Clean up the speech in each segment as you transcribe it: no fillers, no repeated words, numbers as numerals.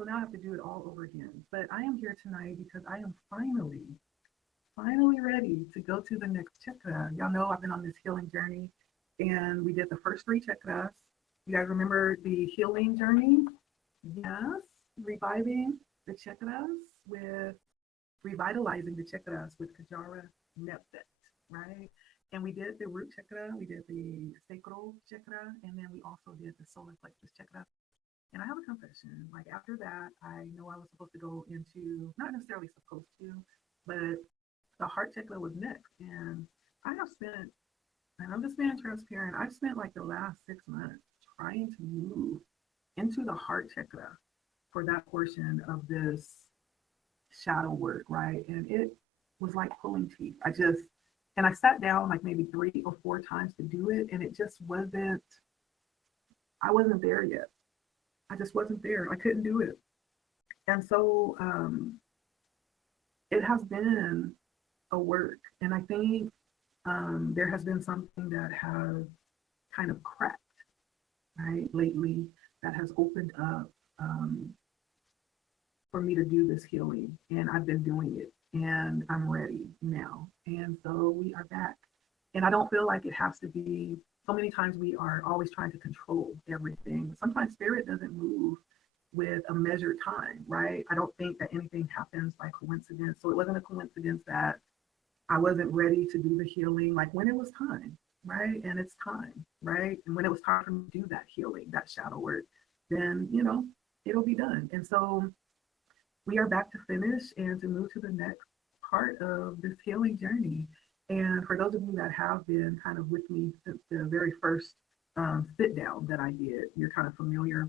So now I have to do it all over again. But I am here tonight because I am finally ready to go to the next chakra. Y'all know I've been on this healing journey and we did the first three chakras. You guys remember the healing journey? Yes, reviving the chakras with revitalizing the chakras with Kajara Nebthet, right? And we did the root chakra, we did the sacral chakra, and then we also did the solar plexus chakra. And I have a confession. Like after that, I know I was supposed to go into, not necessarily supposed to, but the heart chakra was next. And I have spent, and I'm just being transparent, I've spent like the last 6 months trying to move into the heart chakra for that portion of this shadow work, right? And it was like pulling teeth. And I sat down like maybe 3 or 4 times to do it, and it just wasn't, I wasn't there yet. I just wasn't there. I couldn't do it. And so it has been a work. And I think there has been something that has kind of cracked, right, lately that has opened up for me to do this healing. And I've been doing it and I'm ready now. And so we are back. And I don't feel like it has to be so many times we are always trying to control everything. Sometimes spirit doesn't move with a measured time, right? I don't think that anything happens by coincidence. So it wasn't a coincidence that I wasn't ready to do the healing, like when it was time, right? And it's time, right? And when it was time for me to do that healing, that shadow work, then, it'll be done. And so we are back to finish and to move to the next part of this healing journey. And for those of you that have been kind of with me since the very first sit down that I did, you're kind of familiar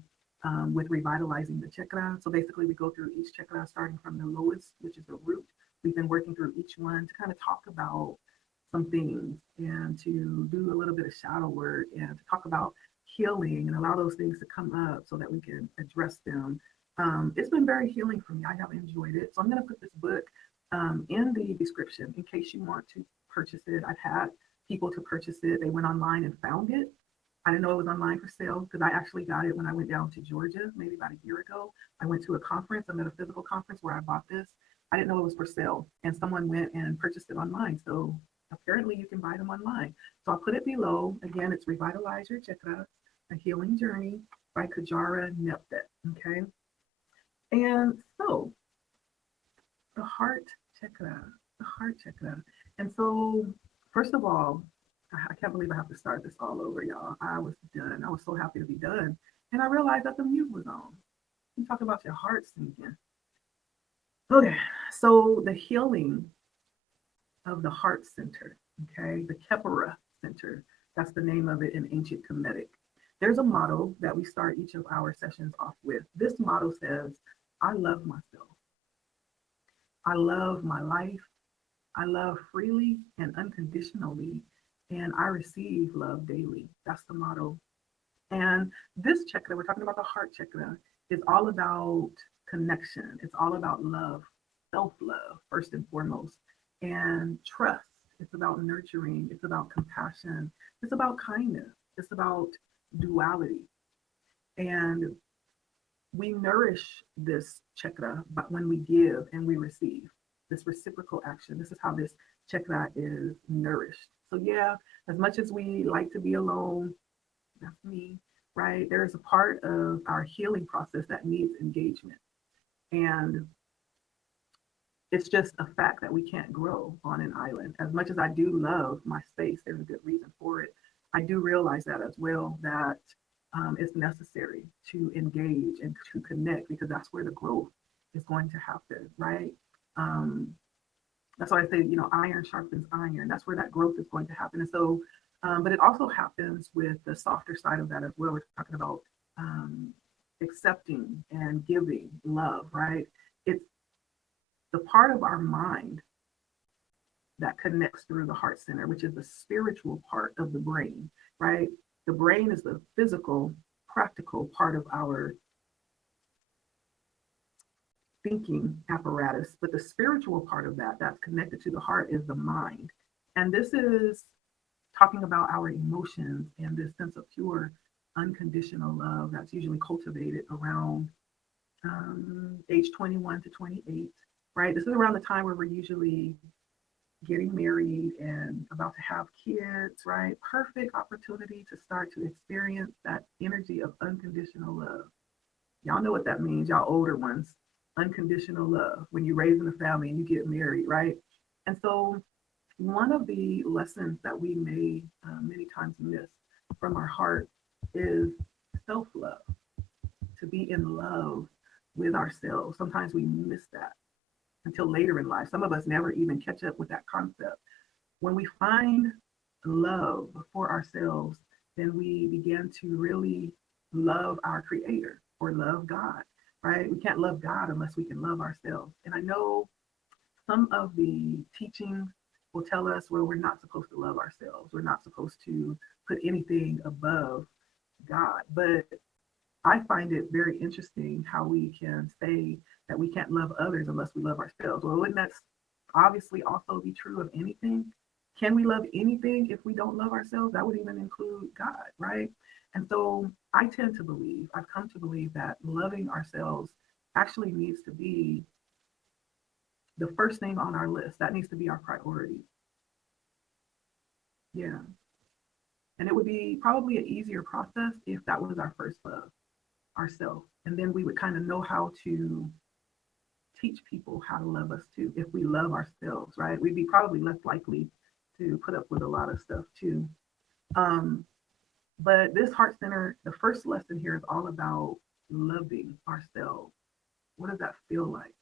with revitalizing the chakra. So basically, we go through each chakra starting from the lowest, which is the root. We've been working through each one to kind of talk about some things and to do a little bit of shadow work and to talk about healing and allow those things to come up so that we can address them. It's been very healing for me. I have enjoyed it. So I'm going to put this book in the description in case you want to purchase it. I've had people to purchase it. They went online and found it. I didn't know it was online for sale because I actually got it when I went down to Georgia, maybe about a year ago. I went to a conference, a metaphysical conference where I bought this. I didn't know it was for sale. And someone went and purchased it online. So apparently you can buy them online. So I'll put it below. Again, it's Revitalize Your Chakra, A Healing Journey by Kajara Nebthet. Okay. And so the heart chakra, the heart chakra. And so, first of all, I can't believe I have to start this all over, y'all. I was done. I was so happy to be done. And I realized that the mute was on. You talk about your heart sinking. Okay, so the healing of the heart center, okay, the Kepara center, that's the name of it in ancient Kemetic. There's a motto that we start each of our sessions off with. This motto says, I love myself. I love my life. I love freely and unconditionally, and I receive love daily. That's the motto. And this chakra, we're talking about the heart chakra, is all about connection. It's all about love, self-love, first and foremost, and trust. It's about nurturing. It's about compassion. It's about kindness. It's about duality. And we nourish this chakra but when we give and we receive this reciprocal action. This is how this chakra is nourished. So yeah, as much as we like to be alone, that's me, right? There's a part of our healing process that needs engagement. And it's just a fact that we can't grow on an island. As much as I do love my space, there's a good reason for it. I do realize that as well, that it's necessary to engage and to connect because that's where the growth is going to happen, right? Um, that's why I say, iron sharpens iron. That's where that growth is going to happen. And so, but it also happens with the softer side of that as well. We're talking about accepting and giving love, right? It's the part of our mind that connects through the heart center, which is the spiritual part of the brain, right? The brain is the physical, practical part of our thinking apparatus, but the spiritual part of that that's connected to the heart is the mind. And this is talking about our emotions and this sense of pure, unconditional love that's usually cultivated around age 21 to 28, right? This is around the time where we're usually getting married and about to have kids, right? Perfect opportunity to start to experience that energy of unconditional love. Y'all know what that means, y'all older ones. Unconditional love when you're raising a family and you get married, right? And so, one of the lessons that we may many times miss from our heart is self love, to be in love with ourselves. Sometimes we miss that until later in life. Some of us never even catch up with that concept. When we find love for ourselves, then we begin to really love our creator or love God, right? We can't love God unless we can love ourselves. And I know some of the teachings will tell us, well, we're not supposed to love ourselves. We're not supposed to put anything above God. But I find it very interesting how we can say that we can't love others unless we love ourselves. Well, wouldn't that obviously also be true of anything? Can we love anything if we don't love ourselves? That would even include God, right? And so I tend to believe, I've come to believe that loving ourselves actually needs to be the first thing on our list. That needs to be our priority. Yeah. And it would be probably an easier process if that was our first love, ourselves. And then we would kind of know how to teach people how to love us too. If we love ourselves, right? We'd be probably less likely to put up with a lot of stuff too. But this heart center, the first lesson here is all about loving ourselves. What does that feel like?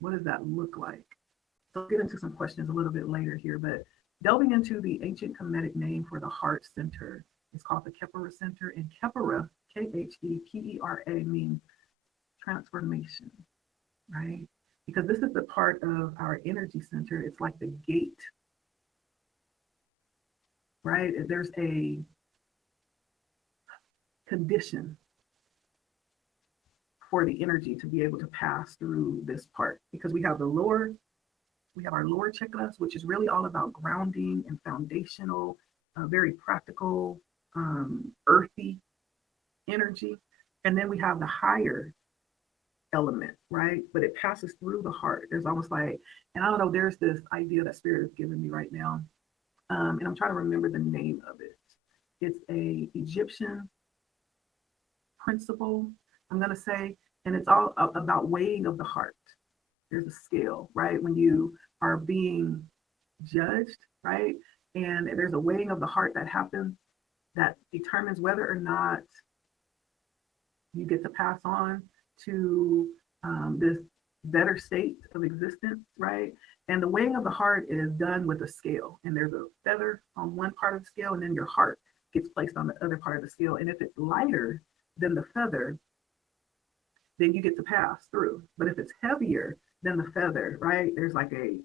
What does that look like? So I'll get into some questions a little bit later here, but delving into the ancient Kemetic name for the heart center, it's called the Kepera Center, and Kepera, Khepera, means transformation, right? Because this is the part of our energy center. It's like the gate, right? There's a condition for the energy to be able to pass through this part, because we have our lower chakras, which is really all about grounding and foundational, very practical, earthy energy. And then we have the higher element, right? But it passes through the heart. There's almost like, and I don't know, there's this idea that Spirit is giving me right now. And I'm trying to remember the name of it. It's a Egyptian principle, I'm going to say, and it's all about weighing of the heart. There's a scale, right? When you are being judged, right? And there's a weighing of the heart that happens that determines whether or not you get to pass on to this better state of existence, right? And the weighing of the heart is done with a scale, and there's a feather on one part of the scale, and then your heart gets placed on the other part of the scale. And if it's lighter than the feather, then you get to pass through. But if it's heavier than the feather, right, there's like a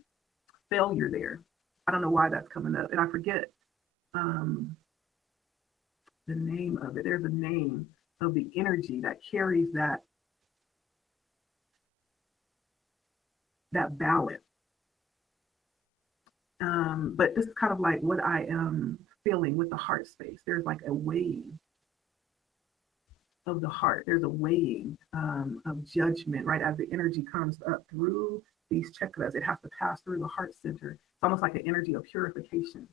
failure there. I don't know why that's coming up, and I forget the name of it. There's a name of the energy that carries that balance. But this is kind of like what I am feeling with the heart space. There's like a weighing of the heart. There's a weighing of judgment, right? As the energy comes up through these chakras, it has to pass through the heart center. It's almost like an energy of purification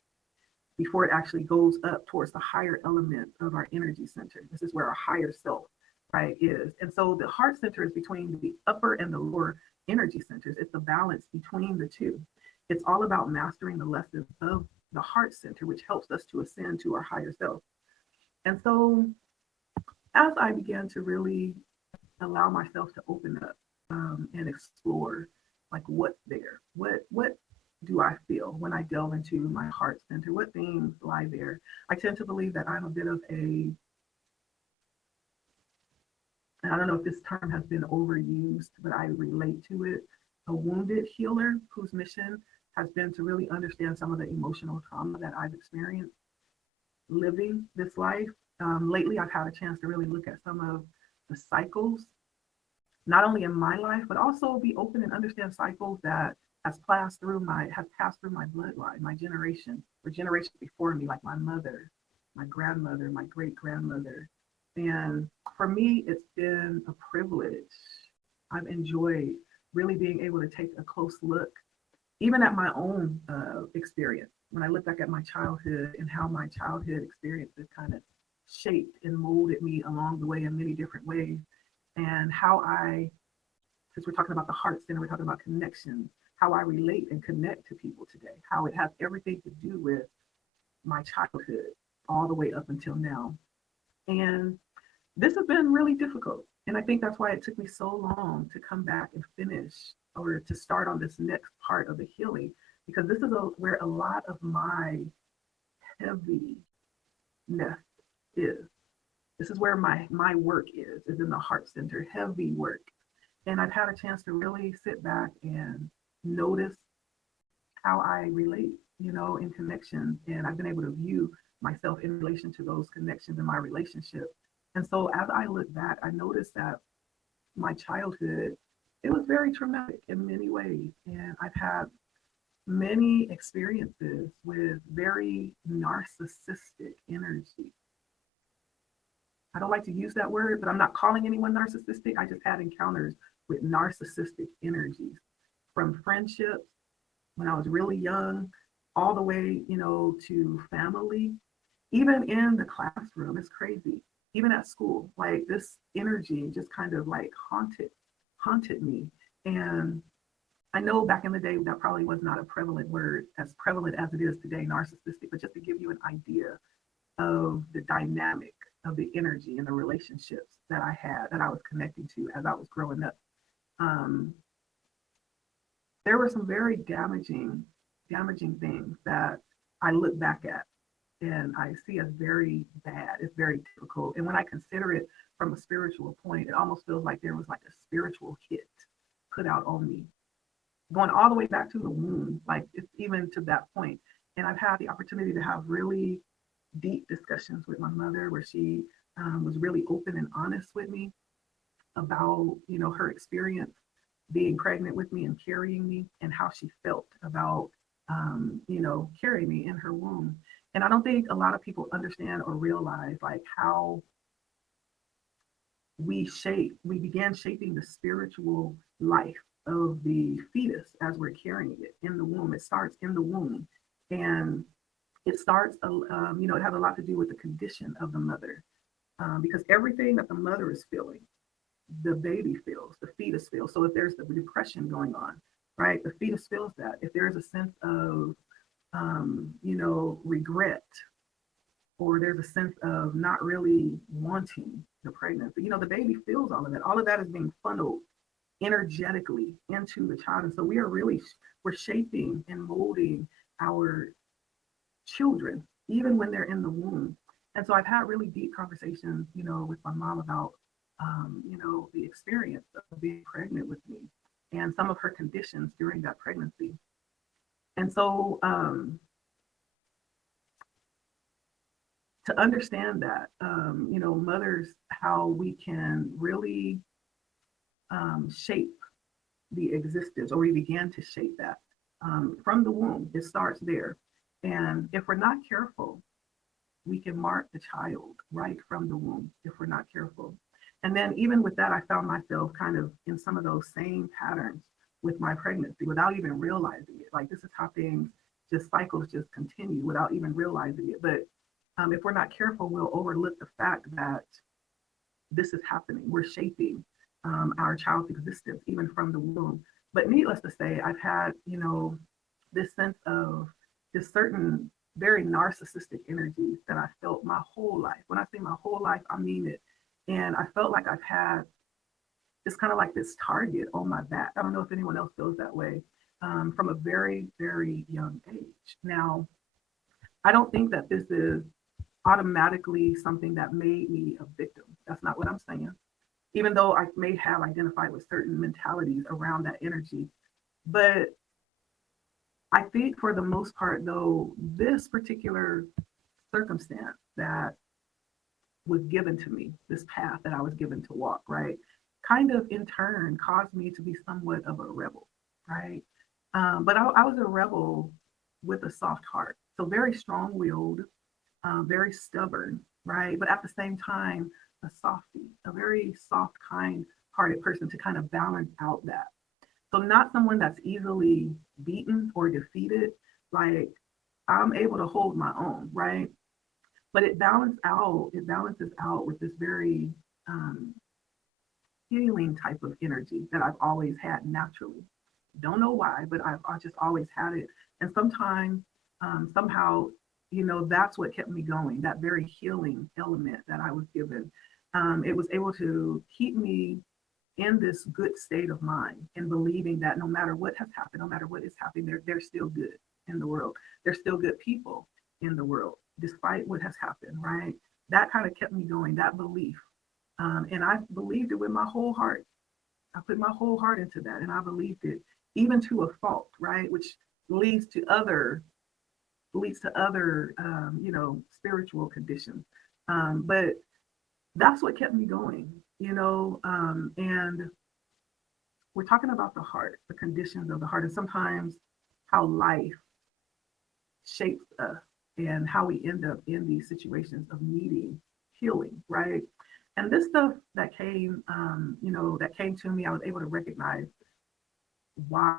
before it actually goes up towards the higher element of our energy center. This is where our higher self, right, is. And so the heart center is between the upper and the lower energy centers. It's the balance between the two. It's all about mastering the lessons of the heart center, which helps us to ascend to our higher self. And so as I began to really allow myself to open up and explore, like what's there, what do I feel when I delve into my heart center? What things lie there? I tend to believe that I'm a bit of and I don't know if this term has been overused, but I relate to it, a wounded healer whose mission has been to really understand some of the emotional trauma that I've experienced living this life. Lately, I've had a chance to really look at some of the cycles, not only in my life, but also be open and understand cycles that has passed through my bloodline, my generation, or generations before me, like my mother, my grandmother, my great grandmother. And for me, it's been a privilege I've enjoyed really being able to take a close look, even at my own experience. When I look back at my childhood and how my childhood experiences kind of shaped and molded me along the way in many different ways, and how I, since we're talking about the heart center, we're talking about connections, how I relate and connect to people today, how it has everything to do with my childhood all the way up until now. And this has been really difficult. And I think that's why it took me so long to come back and finish or to start on this next part of the healing, because this is where a lot of my heaviness is. This is where my work is in the heart center, heavy work. And I've had a chance to really sit back and notice how I relate, in connections. And I've been able to view myself in relation to those connections in my relationship. And so as I look back, I noticed that my childhood, it was very traumatic in many ways. And I've had many experiences with very narcissistic energy. I don't like to use that word, but I'm not calling anyone narcissistic. I just had encounters with narcissistic energies from friendships when I was really young, all the way, to family, even in the classroom. It's crazy. Even at school, like this energy just kind of like haunted me. And I know back in the day that probably was not a prevalent word, as prevalent as it is today, narcissistic, but just to give you an idea of the dynamic of the energy and the relationships that I had, that I was connecting to as I was growing up. Um, there were some very damaging things that I look back at and I see as very bad. It's very difficult. And when I consider it from a spiritual point, it almost feels like there was like a spiritual hit put out on me, going all the way back to the womb, like it's even to that point. And I've had the opportunity to have really deep discussions with my mother where she was really open and honest with me about, her experience being pregnant with me and carrying me, and how she felt about, carrying me in her womb. And I don't think a lot of people understand or realize like how we began shaping the spiritual life of the fetus as we're carrying it in the womb. It starts in the womb, and it starts, it has a lot to do with the condition of the mother, because everything that the mother is feeling, the baby feels, the fetus feels. So if there's the depression going on, right, the fetus feels that. If there's a sense of, regret, or there's a sense of not really wanting the pregnancy, the baby feels all of that. All of that is being funneled energetically into the child. And so we're shaping and molding our children, even when they're in the womb. And so I've had really deep conversations, with my mom about, the experience of being pregnant with me and some of her conditions during that pregnancy. And so to understand that, mothers, how we can really shape the existence, or we began to shape that from the womb. It starts there. And if we're not careful, we can mark the child right from the womb if we're not careful. And then even with that, I found myself kind of in some of those same patterns with my pregnancy without even realizing it. Like this is how things just cycles just continue without even realizing it. But if we're not careful, we'll overlook the fact that this is happening. We're shaping our child's existence even from the womb. But needless to say, I've had, this sense of this certain very narcissistic energy that I felt my whole life. When I say my whole life, I mean it. And I felt like I've had this kind of like this target on my back. I don't know if anyone else feels that way, from a very, very young age. Now, I don't think that this is automatically something that made me a victim. That's not what I'm saying. Even though I may have identified with certain mentalities around that energy. But I think for the most part, though, this particular circumstance that was given to me, this path that I was given to walk, right, kind of in turn caused me to be somewhat of a rebel, right? But I was a rebel with a soft heart. So very strong-willed, very stubborn, right? But at the same time, a softie, a very soft, kind hearted person to kind of balance out that. So not someone that's easily beaten or defeated. Like I'm able to hold my own, right? But it balances out with this very um, healing type of energy that I've always had naturally. Don't know why, but I just always had it. And sometimes, somehow, that's what kept me going, that very healing element that I was given. It was able to keep me in this good state of mind and believing that no matter what has happened, no matter what is happening, they're still good in the world. They're still good people in the world, despite what has happened, right? That kind of kept me going, that belief. And I believed it with my whole heart. I put my whole heart into that and I believed it, even to a fault, right? Which leads to other spiritual conditions. But that's what kept me going, and we're talking about the heart, the conditions of the heart, and sometimes how life shapes us and how we end up in these situations of needing healing, right? And this stuff that came to me, I was able to recognize why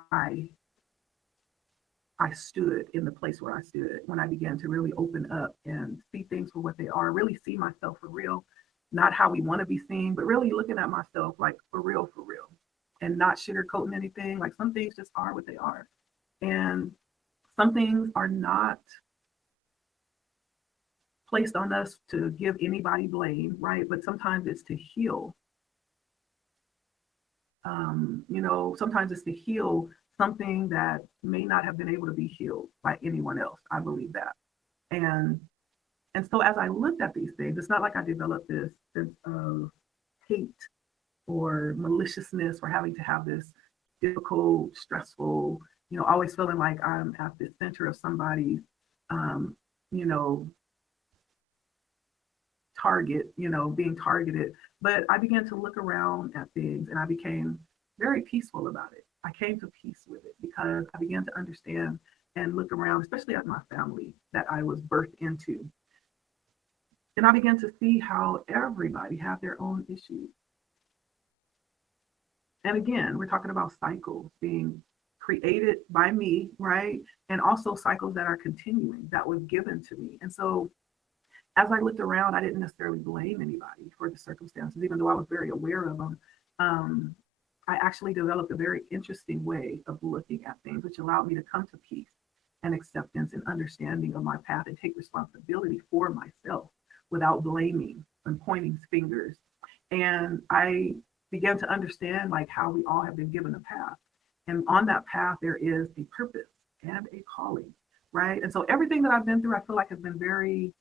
I stood in the place where I stood when I began to really open up and see things for what they are, really see myself for real, not how we want to be seen, but really looking at myself like for real, and not sugarcoating anything. Like some things just are what they are. And some things are not placed on us to give anybody blame, right? But sometimes it's to heal. Sometimes it's to heal something that may not have been able to be healed by anyone else. I believe that. And and so as I looked at these things, it's not like I developed this sense of hate or maliciousness or having to have this difficult, stressful, always feeling like I'm at the center of somebody's, um, you know, target, being targeted. But I began to look around at things and I became very peaceful about it. I came to peace with it because I began to understand and look around, especially at my family that I was birthed into. And I began to see how everybody have their own issues. And again, we're talking about cycles being created by me, right? And also cycles that are continuing that was given to me. And so as I looked around, I didn't necessarily blame anybody for the circumstances, even though I was very aware of them. Um, I actually developed a very interesting way of looking at things, which allowed me to come to peace and acceptance and understanding of my path and take responsibility for myself without blaming and pointing fingers. And I began to understand like how we all have been given a path. And on that path, there is a purpose and a calling, right? And so everything that I've been through, I feel like has been very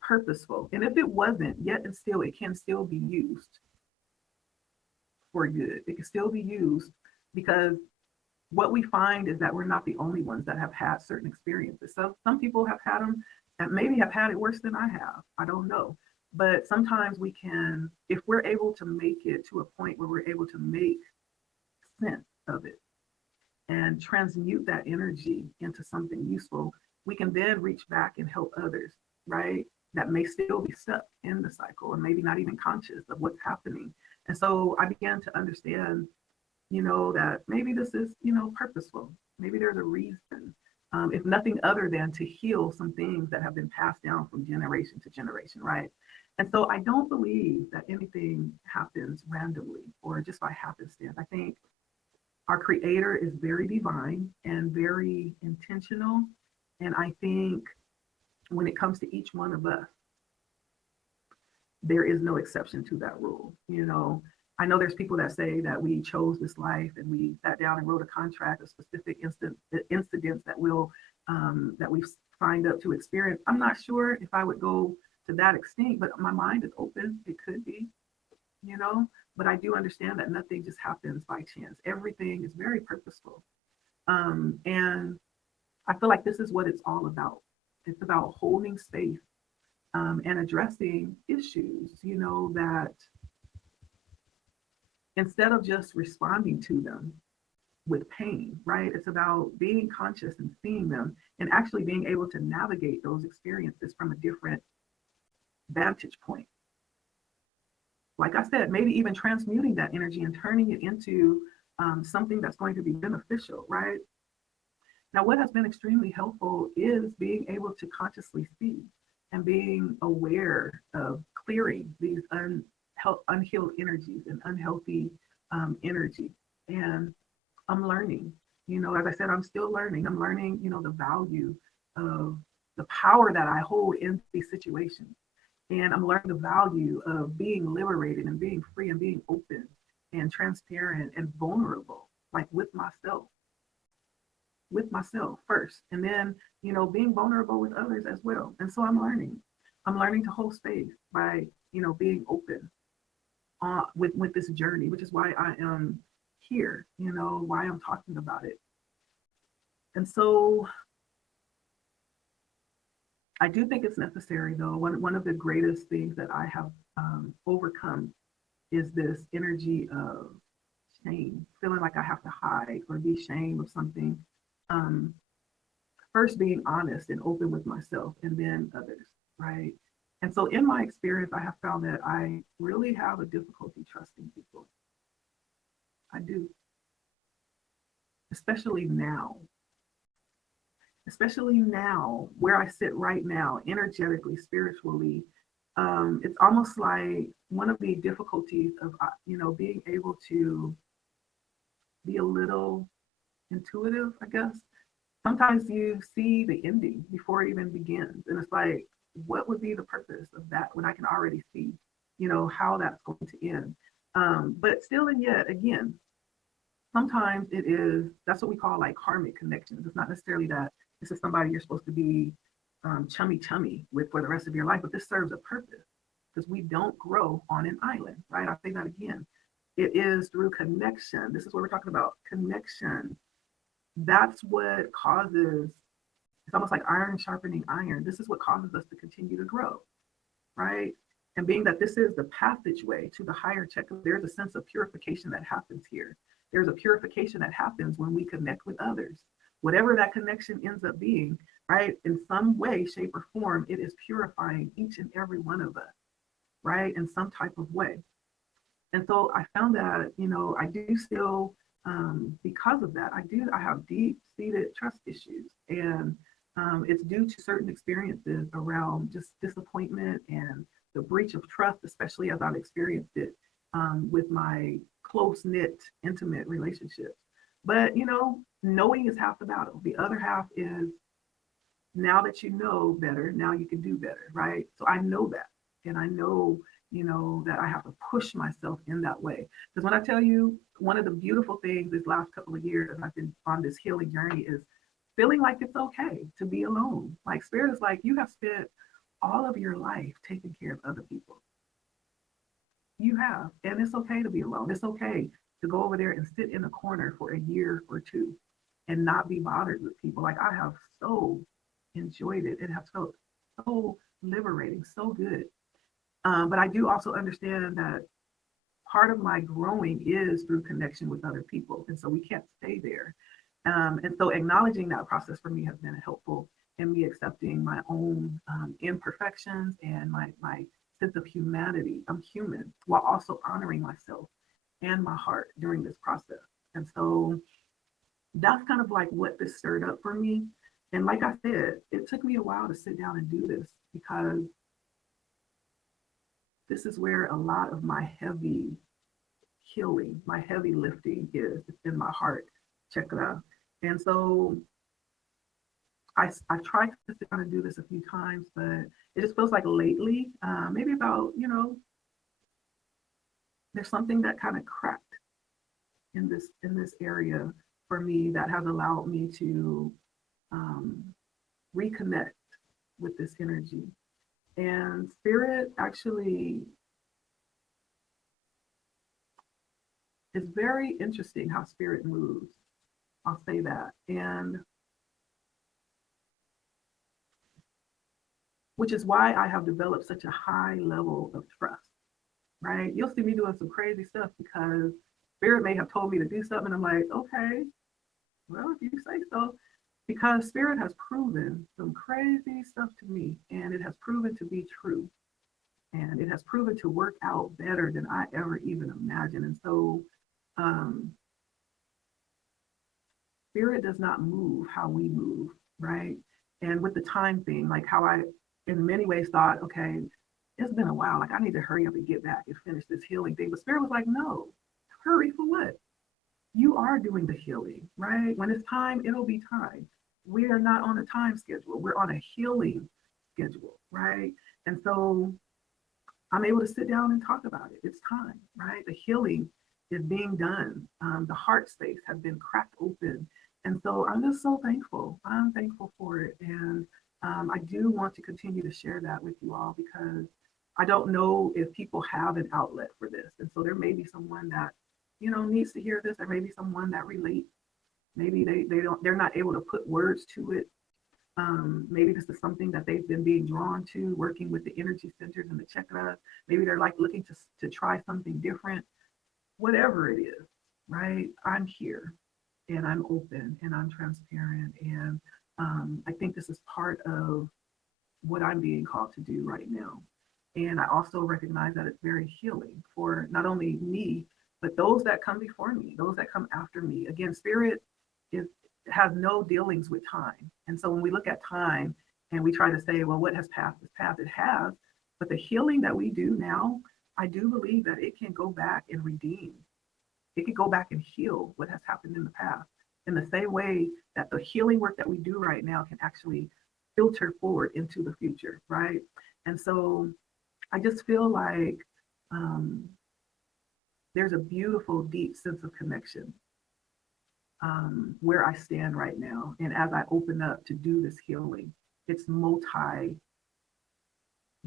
purposeful. And if it wasn't, yet and still, it can still be used for good. It can still be used because what we find is that we're not the only ones that have had certain experiences. So some people have had them and maybe have had it worse than I have. I don't know. But sometimes we can, if we're able to make it to a point where we're able to make sense of it and transmute that energy into something useful, we can then reach back and help others, right? That may still be stuck in the cycle and maybe not even conscious of what's happening. And so I began to understand, that maybe this is, purposeful. Maybe there's a reason, if nothing other than to heal some things that have been passed down from generation to generation, right? And so I don't believe that anything happens randomly or just by happenstance. I think our creator is very divine and very intentional. And I think when it comes to each one of us, there is no exception to that rule. I know there's people that say that we chose this life and we sat down and wrote a contract of specific incidents that we've signed up to experience. I'm not sure if I would go to that extent, but my mind is open. It could be, but I do understand that nothing just happens by chance. Everything is very purposeful. And I feel like this is what it's all about. It's about holding space and addressing issues, that instead of just responding to them with pain, right? It's about being conscious and seeing them and actually being able to navigate those experiences from a different vantage point, like I said, maybe even transmuting that energy and turning it into something that's going to be beneficial, right? Now, what has been extremely helpful is being able to consciously see and being aware of clearing these unhealed energies and unhealthy energy. And I'm learning, as I said, I'm still learning. I'm learning, the value of the power that I hold in these situations. And I'm learning the value of being liberated and being free and being open and transparent and vulnerable, like with myself first. And then, being vulnerable with others as well. And so I'm learning. I'm learning to hold space by, being open with this journey, which is why I am here, why I'm talking about it. And so I do think it's necessary, though. One of the greatest things that I have overcome is this energy of shame, feeling like I have to hide or be ashamed of something. Um, First, being honest and open with myself, and then others, right? And so, in my experience, I have found that I really have a difficulty trusting people. I do, especially now, where I sit right now, energetically, spiritually. It's almost like one of the difficulties of, being able to be a little intuitive, I guess. Sometimes you see the ending before it even begins. And it's like, what would be the purpose of that when I can already see, how that's going to end? But still, and yet again, sometimes that's what we call like karmic connections. It's not necessarily that this is somebody you're supposed to be chummy with for the rest of your life, but this serves a purpose because we don't grow on an island, right? I'll say that again. It is through connection. This is what we're talking about, connection. That's what causes, it's almost like iron sharpening iron. This is what causes us to continue to grow, right? And being that this is the passageway to the higher Chakra, there's a sense of purification that happens here. There's a purification that happens when we connect with others. Whatever that connection ends up being, right? In some way, shape, or form, it is purifying each and every one of us, right? In some type of way. And so I found that, I do still, because of that, I have deep seated trust issues. And it's due to certain experiences around just disappointment and the breach of trust, especially as I've experienced it with my close knit, intimate relationships. But, knowing is half the battle. The other half is now that you know better, now you can do better, right? So I know that. And I know, that I have to push myself in that way. Because when I tell you, one of the beautiful things this last couple of years I've been on this healing journey is feeling like it's okay to be alone. Like Spirit is like, you have spent all of your life taking care of other people. You have. And it's okay to be alone. It's okay to go over there and sit in a corner for a year or two and not be bothered with people. Like I have so enjoyed it. It has felt so liberating, so good. But I do also understand that part of my growing is through connection with other people. And so we can't stay there. And so acknowledging that process for me has been helpful in me accepting my own imperfections and my sense of humanity. I'm human while also honoring myself and my heart during this process. And so that's kind of like what this stirred up for me. And like I said, it took me a while to sit down and do this because this is where a lot of my heavy healing, my heavy lifting is. It's in my heart, Chakra. And so I tried to sit down and do this a few times, but it just feels like lately, maybe about, there's something that kind of cracked in this area for me that has allowed me to reconnect with this energy. And Spirit actually is very interesting how Spirit moves. I'll say that. And which is why I have developed such a high level of trust, right? You'll see me doing some crazy stuff because Spirit may have told me to do something. And I'm like, okay, well, if you say so, because Spirit has proven some crazy stuff to me and it has proven to be true. And it has proven to work out better than I ever even imagined. And so, um, spirit does not move how we move, right? And with the time thing, like how I, in many ways, thought, okay, it's been a while. Like, I need to hurry up and get back and finish this healing thing. But spirit was like, no, hurry for what? You are doing the healing, right? When it's time, it'll be time. We are not on a time schedule. We're on a healing schedule, right? And so I'm able to sit down and talk about it. It's time, right? The healing is being done. The heart space has been cracked open. And so I'm just so thankful. I'm thankful for it. And I do want to continue to share that with you all because I don't know if people have an outlet for this. And so there may be someone that, needs to hear this. There may be someone that relates. Maybe they're not able to put words to it. Maybe this is something that they've been being drawn to, working with the energy centers and the chakras. Maybe they're like looking to try something different. Whatever it is, right? I'm here and I'm open and I'm transparent. And I think this is part of what I'm being called to do right now. And I also recognize that it's very healing for not only me, but those that come before me, those that come after me. Again, spirit is has no dealings with time. And so when we look at time and we try to say, well, what has passed is past, it has. But the healing that we do now, I do believe that it can go back and redeem. It can go back and heal what has happened in the past. In the same way that the healing work that we do right now can actually filter forward into the future, right? And so I just feel like there's a beautiful, deep sense of connection where I stand right now. And as I open up to do this healing, it's multi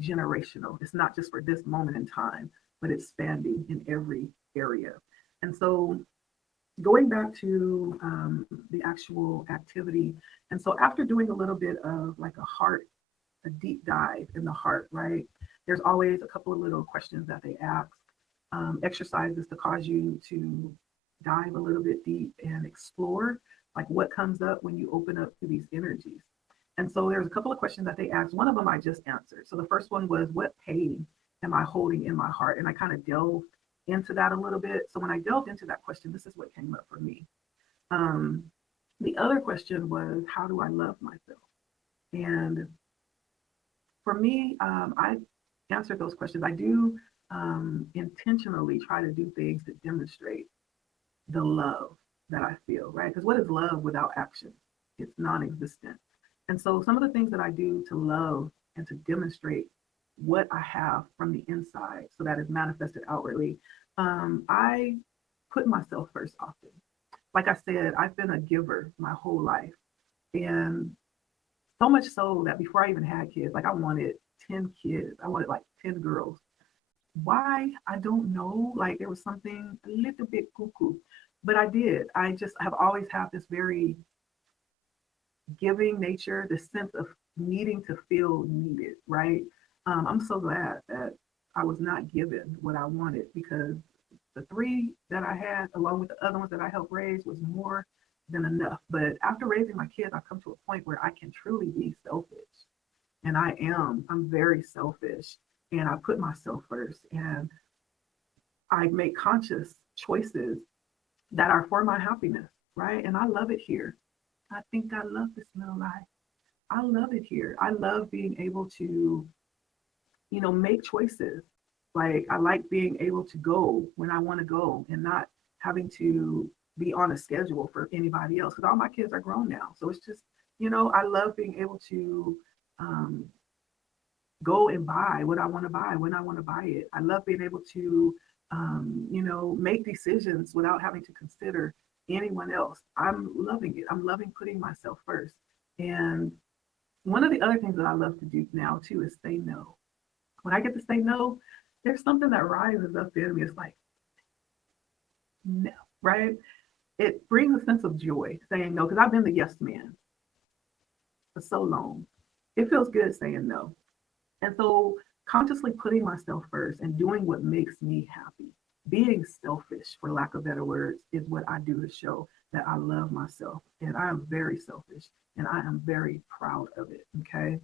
generational. It's not just for this moment in time, but it's spanning in every area. And so going back to the actual activity. And so after doing a little bit of like a deep dive in the heart, right? There's always a couple of little questions that they ask, exercises to cause you to dive a little bit deep and explore like what comes up when you open up to these energies. And so there's a couple of questions that they asked. One of them I just answered. So the first one was, what pain am I holding in my heart? And I kind of delved into that a little bit. So when I delved into that question, this is what came up for me. The other question was, how do I love myself? And for me, I answered those questions. I do intentionally try to do things to demonstrate the love that I feel, right? Because what is love without action? It's non-existent. And so some of the things that I do to love and to demonstrate what I have from the inside so that is manifested outwardly, I put myself first often. Like I said, I've been a giver my whole life. And so much so that before I even had kids, like I wanted 10 kids. I wanted like 10 girls. Why? I don't know. Like there was something a little bit cuckoo, but I did. I just have always had this very giving nature, this sense of needing to feel needed, right? I'm so glad that I was not given what I wanted because the three that I had, along with the other ones that I helped raise, was more than enough. But after raising my kids, I've come to a point where I can truly be selfish. And I'm very selfish. And I put myself first. And I make conscious choices that are for my happiness, right? And I love it here. I think I love this little life. I love it here. I love being able to, make choices. Like I like being able to go when I want to go and not having to be on a schedule for anybody else because all my kids are grown now. So it's just, I love being able to um, go and buy what I want to buy when I want to buy it. I love being able to, make decisions without having to consider anyone else. I'm loving it. I'm loving putting myself first. And one of the other things that I love to do now too is say no. When I get to say no, there's something that rises up in me. It's like, no, right? It brings a sense of joy saying no, because I've been the yes man for so long. It feels good saying no. And so consciously putting myself first and doing what makes me happy, being selfish, for lack of better words, is what I do to show that I love myself. And I am very selfish and I am very proud of it. Okay.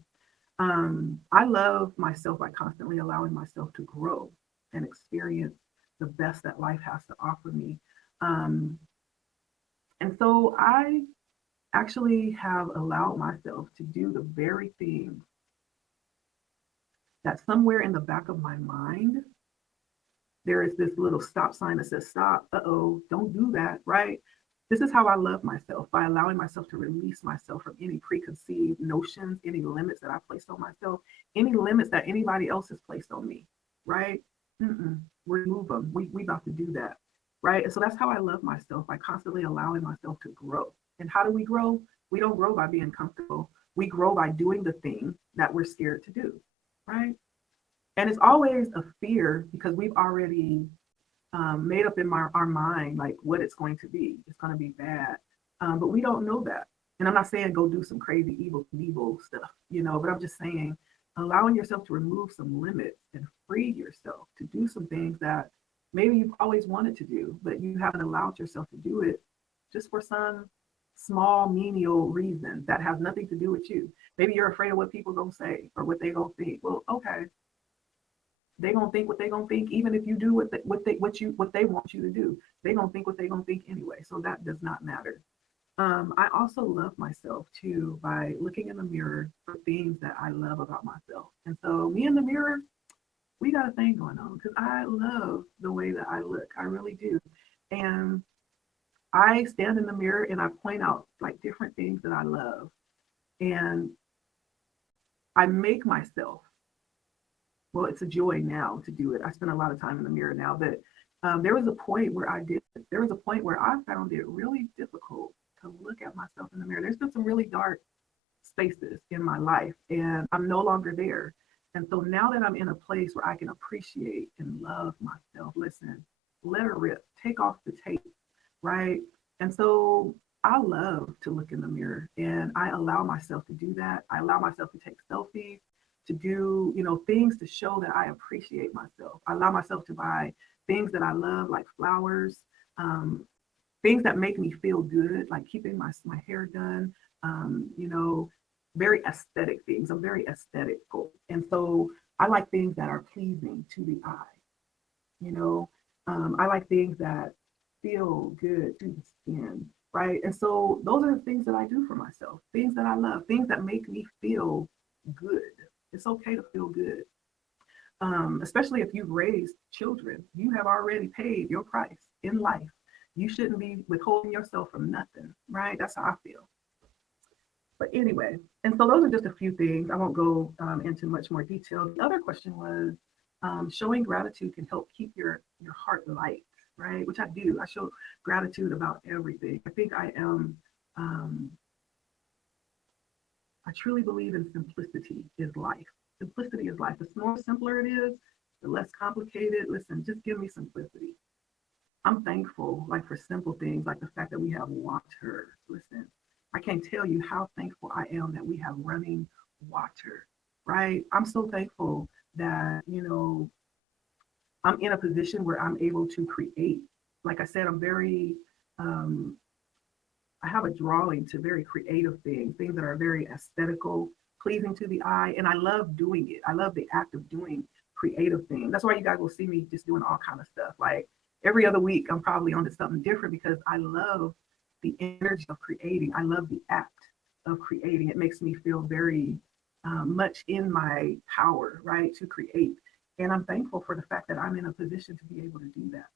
I love myself by constantly allowing myself to grow and experience the best that life has to offer me. Um, and so I actually have allowed myself to do the very thing that somewhere in the back of my mind, there is this little stop sign that says, stop, uh-oh, don't do that, right? This is how I love myself, by allowing myself to release myself from any preconceived notions, any limits that I placed on myself, any limits that anybody else has placed on me, right? Mm-mm, remove them. We about to do that, right? And so that's how I love myself, by constantly allowing myself to grow. And how do we grow? We don't grow by being comfortable. We grow by doing the thing that we're scared to do, right? And it's always a fear because we've already made up in our mind like what it's going to be. It's going to be bad, but we don't know that. And I'm not saying go do some crazy evil stuff, but I'm just saying allowing yourself to remove some limits and free yourself to do some things that maybe you've always wanted to do, but you haven't allowed yourself to do it just for some small menial reason that has nothing to do with you. Maybe you're afraid of what people gonna say or what they gonna think. Well, okay, they gonna think what they gonna think, even if you do what they want you to do. They gonna think what they gonna think anyway. So that does not matter. I also love myself too by looking in the mirror for things that I love about myself. And so me in the mirror, we got a thing going on because I love the way that I look. I really do. And I stand in the mirror and I point out like different things that I love. And I make myself, well, it's a joy now to do it. I spend a lot of time in the mirror now, but there was a point where there was a point where I found it really difficult to look at myself in the mirror. There's been some really dark spaces in my life, and I'm no longer there. And so now that I'm in a place where I can appreciate and love myself, listen, let her rip, take off the tape, right? And so I love to look in the mirror and I allow myself to do that. I allow myself to take selfies, to do, things to show that I appreciate myself. I allow myself to buy things that I love, like flowers, um, things that make me feel good, like keeping my hair done, very aesthetic things. I'm very aesthetical. And so I like things that are pleasing to the eye, you know. I like things that feel good to the skin, right? And so those are the things that I do for myself, things that I love, things that make me feel good. It's okay to feel good, especially if you've raised children. You have already paid your price in life. You shouldn't be withholding yourself from nothing, right? That's how I feel. But anyway, and so those are just a few things. I won't go into much more detail. The other question was showing gratitude can help keep your heart light, right? Which I do. I show gratitude about everything. I think I am. I truly believe in simplicity is life. Simplicity is life. The more simpler it is, the less complicated. Listen, just give me simplicity. I'm thankful, like for simple things, like the fact that we have water. Listen, I can't tell you how thankful I am that we have running water, right? I'm so thankful that, I'm in a position where I'm able to create. Like I said, um, I have a drawing to very creative things, things that are very aesthetical, pleasing to the eye, and I love doing it. I love the act of doing creative things. That's why you guys will see me just doing all kind of stuff. Like every other week, I'm probably onto something different because I love the energy of creating. I love the act of creating. It makes me feel very much in my power, right, to create. And I'm thankful for the fact that I'm in a position to be able to do that.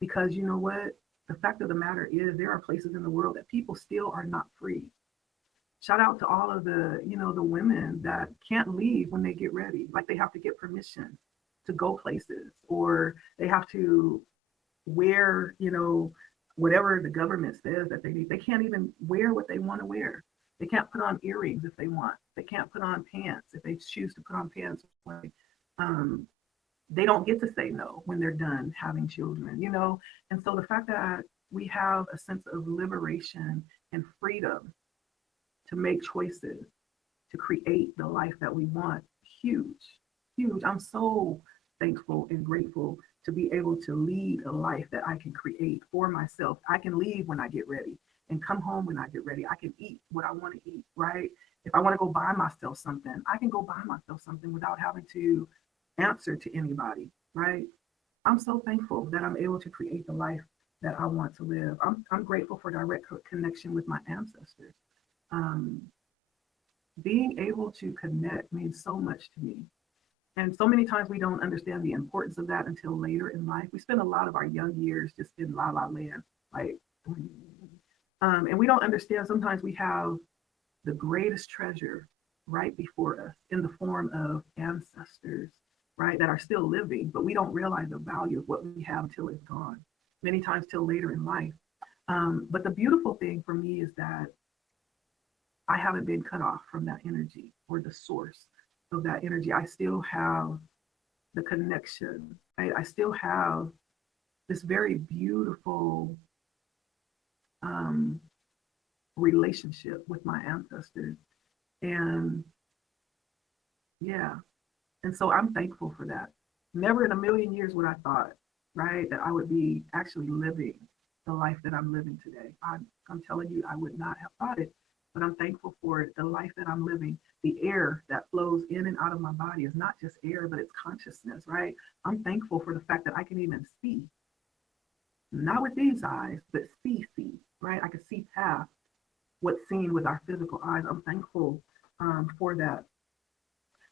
Because you know what? The fact of the matter is there are places in the world that people still are not free. Shout out to all of the women that can't leave when they get ready. Like they have to get permission to go places, or they have to wear, whatever the government says that they need. They can't even wear what they want to wear. They can't put on earrings if they want. They can't put on pants if they choose to put on pants. Um, they don't get to say no when they're done having children. And so the fact that we have a sense of liberation and freedom to make choices, to create the life that we want, huge, huge. I'm so thankful and grateful to be able to lead a life that I can create for myself. I can leave when I get ready and come home when I get ready. I can eat what I want to eat, right? If I want to go buy myself something, I can go buy myself something without having to answer to anybody, right? I'm so thankful that I'm able to create the life that I want to live. I'm grateful for direct connection with my ancestors. Um, Being able to connect means so much to me. And so many times we don't understand the importance of that until later in life. We spend a lot of our young years just in la la land, like, and we don't understand. Sometimes we have the greatest treasure right before us in the form of ancestors, right, that are still living, but we don't realize the value of what we have until it's gone, many times till later in life. But the beautiful thing for me is that I haven't been cut off from that energy or the source of that energy. I still have the connection. I still have this very beautiful um, relationship with my ancestors. And yeah, and so I'm thankful for that. Never in a million years would I thought, right, that I would be actually living the life that I'm living today. I'm telling you, I would not have thought it, but I'm thankful for it. The life that I'm living, the air that flows in and out of my body is not just air, but it's consciousness, right? I'm thankful for the fact that I can even see, not with these eyes, but see, right? I can see past what's seen with our physical eyes. I'm thankful for that.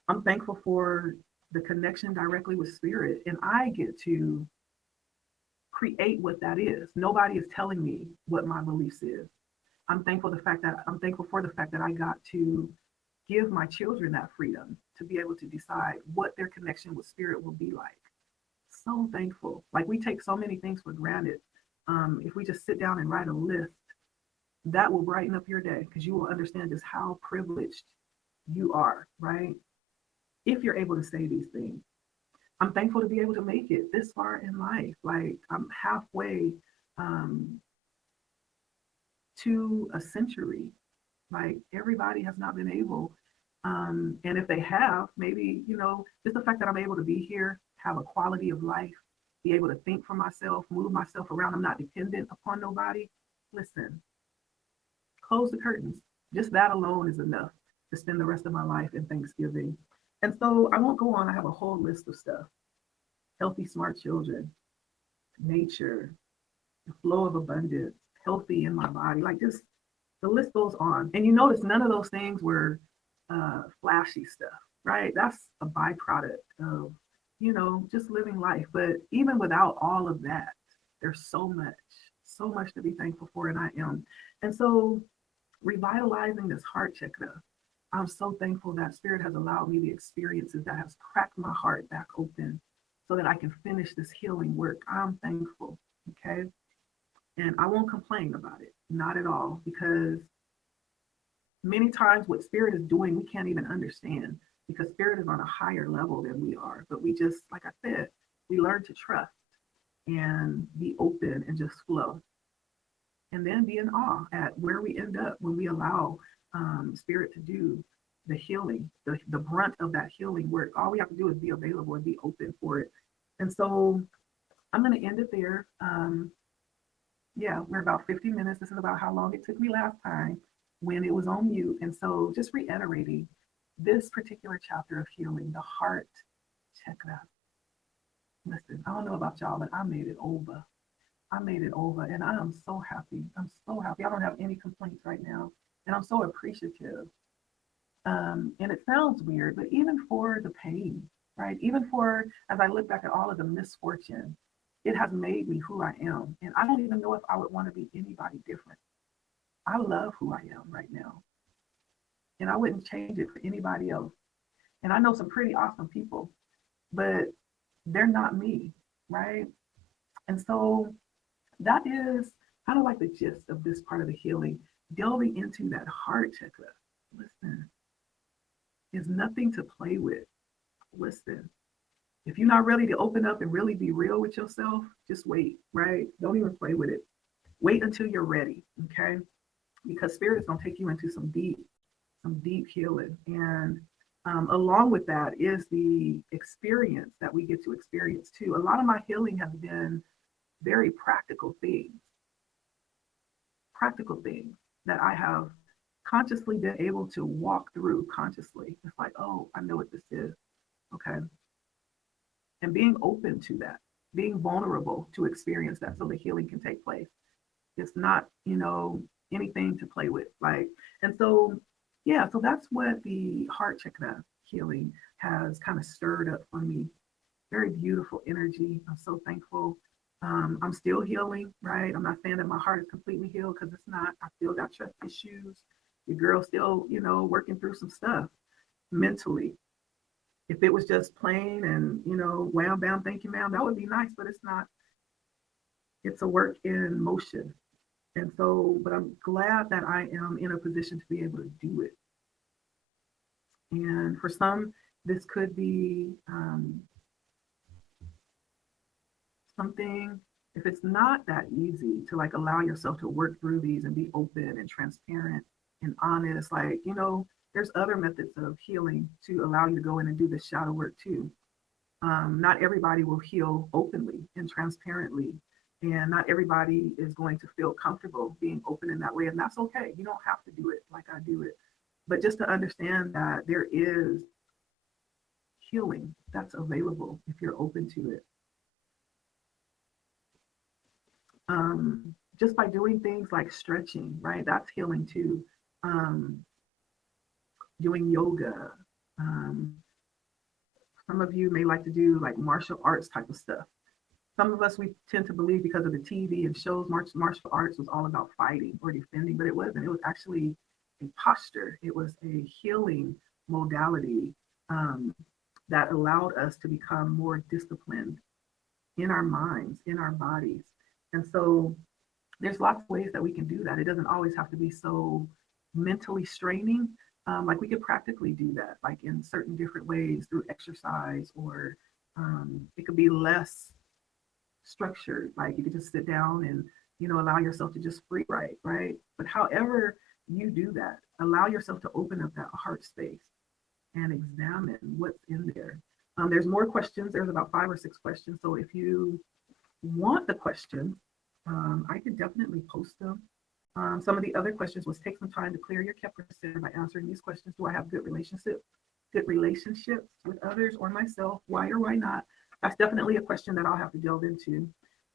I'm thankful for the connection directly with spirit, and I get to create what that is. Nobody is telling me what my beliefs is. I'm thankful for the fact that I got to give my children that freedom to be able to decide what their connection with spirit will be like. So thankful. Like, we take so many things for granted. If we just sit down and write a list, that will brighten up your day because you will understand just how privileged you are, right? If you're able to say these things. I'm thankful to be able to make it this far in life. Like, I'm halfway um, to a century. Like, everybody has not been able. And if they have, maybe, just the fact that I'm able to be here, have a quality of life, be able to think for myself, move myself around. I'm not dependent upon nobody. Listen, close the curtains. Just that alone is enough to spend the rest of my life in Thanksgiving. And so I won't go on. I have a whole list of stuff: healthy, smart children, nature, the flow of abundance, healthy in my body. Like, just the list goes on. And you notice none of those things were flashy stuff, right? That's a byproduct of, just living life. But even without all of that, there's so much to be thankful for, and I am. And so, revitalizing this heart chakra, I'm so thankful that spirit has allowed me the experiences that has cracked my heart back open so that I can finish this healing work. I'm thankful. Okay. And I won't complain about it, not at all, because many times what spirit is doing, we can't even understand because spirit is on a higher level than we are. But we just, like I said, we learn to trust and be open and just flow. And then be in awe at where we end up when we allow spirit to do the healing, the brunt of that healing work. All we have to do is be available and be open for it. And so I'm going to end it there. Yeah, we're about 50 minutes. This is about how long it took me last time when it was on mute. And so, just reiterating this particular chapter of healing, the heart chakra. Listen, I don't know about y'all, but I made it over. I made it over, and I am so happy. I'm so happy. I don't have any complaints right now, and I'm so appreciative. And it sounds weird, but even for the pain, right? Even for, as I look back at all of the misfortune, it has made me who I am. And I don't even know if I would want to be anybody different. I love who I am right now, and I wouldn't change it for anybody else. And I know some pretty awesome people, but they're not me, right? And so that is kind of like the gist of this part of the healing, delving into that heart chakra. Listen, is nothing to play with. Listen, if you're not ready to open up and really be real with yourself, just wait, right? Don't even play with it. Wait until you're ready, okay? Because spirit is going to take you into some deep healing. And along with that is the experience that we get to experience too. A lot of my healing has been very practical things that I have consciously been able to walk through consciously. It's like, oh, I know what this is. Okay. And being open to that, being vulnerable to experience that so the healing can take place. It's not, anything to play with. Like, and so, yeah, so that's what the heart chakra healing has kind of stirred up for me. Very beautiful energy. I'm so thankful. I'm still healing, right? I'm not saying that my heart is completely healed because it's not. I still got trust issues. Your girl still, working through some stuff mentally. If it was just plain and, wham, bam, thank you, ma'am, that would be nice, but it's not. It's a work in motion. And so, but I'm glad that I am in a position to be able to do it. And for some, this could be something, if it's not that easy to like allow yourself to work through these and be open and transparent and honest, like, there's other methods of healing to allow you to go in and do this shadow work too. Not everybody will heal openly and transparently, and not everybody is going to feel comfortable being open in that way, and that's okay. You don't have to do it like I do it, but just to understand that there is healing that's available if you're open to it. Just by doing things like stretching, right? That's healing too. Um, Doing yoga. Um, some of you may like to do like martial arts type of stuff. Some of us, we tend to believe because of the TV and shows, martial arts was all about fighting or defending, but it wasn't. It was actually a posture. It was a healing modality um, that allowed us to become more disciplined in our minds, in our bodies. And so there's lots of ways that we can do that. It doesn't always have to be so mentally straining. Like we could practically do that, like in certain different ways through exercise, or it could be less structured. Like you could just sit down and, allow yourself to just free write, right? But however you do that, allow yourself to open up that heart space and examine what's in there. There's more questions. There's about 5 or 6 questions. So if you want the questions, I could definitely post them. Some of the other questions was take some time to clear your Kepler center by answering these questions. Do I have good relationships with others or myself? Why or why not? That's definitely a question that I'll have to delve into.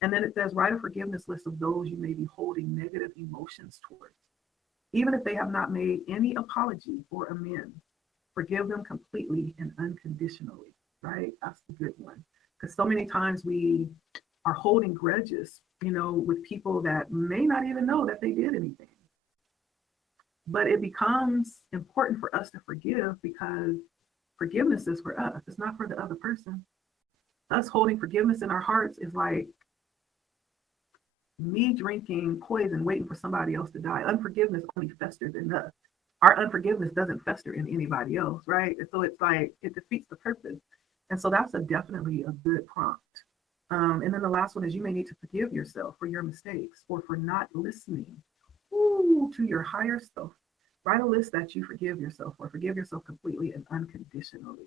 And then it says, write a forgiveness list of those you may be holding negative emotions towards. Even if they have not made any apology or amends, forgive them completely and unconditionally, right? That's the good one. Because so many times we are holding grudges, with people that may not even know that they did anything. But it becomes important for us to forgive because forgiveness is for us, it's not for the other person. Us holding forgiveness in our hearts is like me drinking poison waiting for somebody else to die. Unforgiveness only festers in us. Our unforgiveness doesn't fester in anybody else, right? And so it's like it defeats the purpose. And so that's definitely a good prompt. And then the last one is you may need to forgive yourself for your mistakes or for not listening to your higher self. Write a list that you forgive yourself or forgive yourself completely and unconditionally.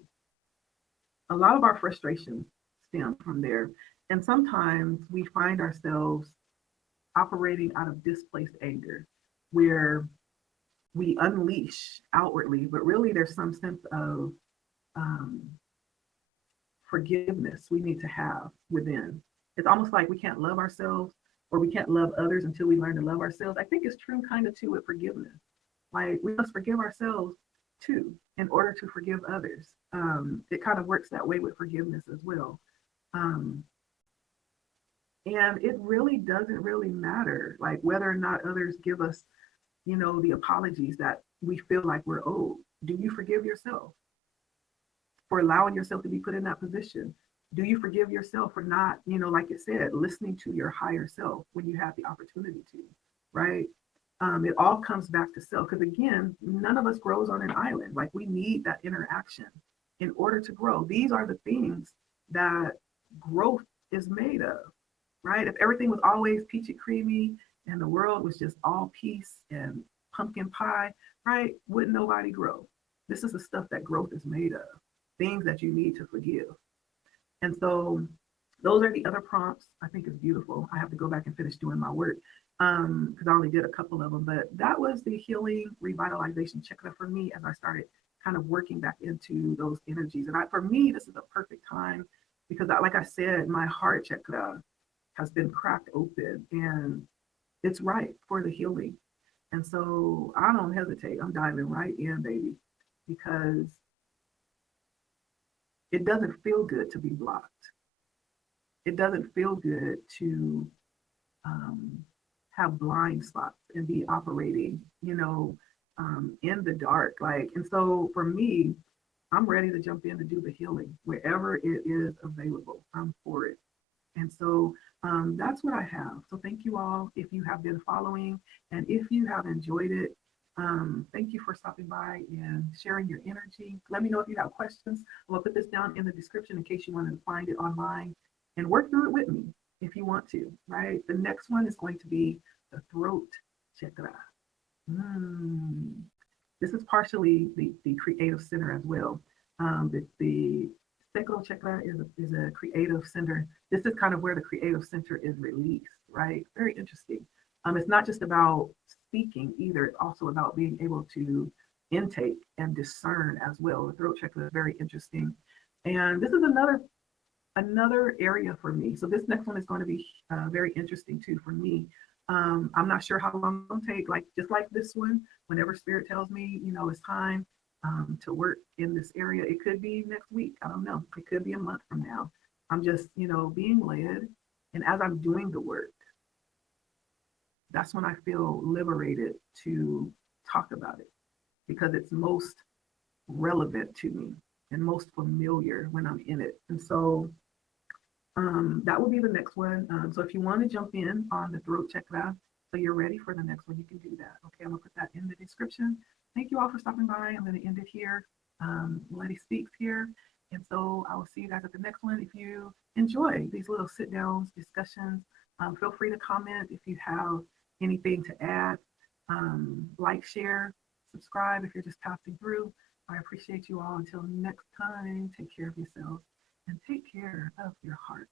A lot of our frustrations stem from there. And sometimes we find ourselves operating out of displaced anger where we unleash outwardly, but really there's some sense of um, forgiveness we need to have within. It's almost like we can't love ourselves or we can't love others until we learn to love ourselves. I think it's true kind of too with forgiveness. Like we must forgive ourselves too in order to forgive others. It kind of works that way with forgiveness as well. Um, and it really doesn't really matter like whether or not others give us, the apologies that we feel like we're owed. Do you forgive yourself for allowing yourself to be put in that position? Do you forgive yourself for not, like it said, listening to your higher self when you have the opportunity to, right? It all comes back to self because again, none of us grows on an island. Like we need that interaction in order to grow. These are the things that growth is made of, right? If everything was always peachy creamy and the world was just all peace and pumpkin pie, right? Wouldn't nobody grow? This is the stuff that growth is made of, things that you need to forgive. And so those are the other prompts. I think it's beautiful. I have to go back and finish doing my work. because I only did a couple of them, but that was the healing revitalization chakra for me as I started kind of working back into those energies. And for me, this is a perfect time because, like I said, my heart chakra has been cracked open and it's right for the healing. And so I don't hesitate. I'm diving right in, baby, because it doesn't feel good to be blocked. It doesn't feel good to um, have blind spots and be operating, in the dark. Like, and so for me, I'm ready to jump in to do the healing wherever it is available. I'm for it. And so that's what I have. So thank you all if you have been following and if you have enjoyed it. Thank you for stopping by and sharing your energy. Let me know if you have questions. I'm going to put this down in the description in case you want to find it online and work through it with me if you want to, right? The next one is going to be the throat chakra. Mm. This is partially the creative center as well. The sacral chakra is a creative center. This is kind of where the creative center is released, right? Very interesting. It's not just about speaking either. It's also about being able to intake and discern as well. The throat chakra is very interesting. And this is another area for me. So this next one is going to be very interesting too for me. I'm not sure how long it'll take, like just like this one, whenever spirit tells me, it's time to work in this area. It could be next week. I don't know. It could be a month from now. I'm just, being led. And as I'm doing the work, that's when I feel liberated to talk about it because it's most relevant to me and most familiar when I'm in it. And so that will be the next one. So if you want to jump in on the throat chakra, so you're ready for the next one, you can do that. Okay, I'm gonna put that in the description. Thank you all for stopping by. I'm gonna end it here. Letty Speaks here. And so I will see you guys at the next one. If you enjoy these little sit downs, discussions, feel free to comment if you have anything to add. Like, share, subscribe if you're just passing through. I appreciate you all. Until next time, take care of yourselves and take care of your heart.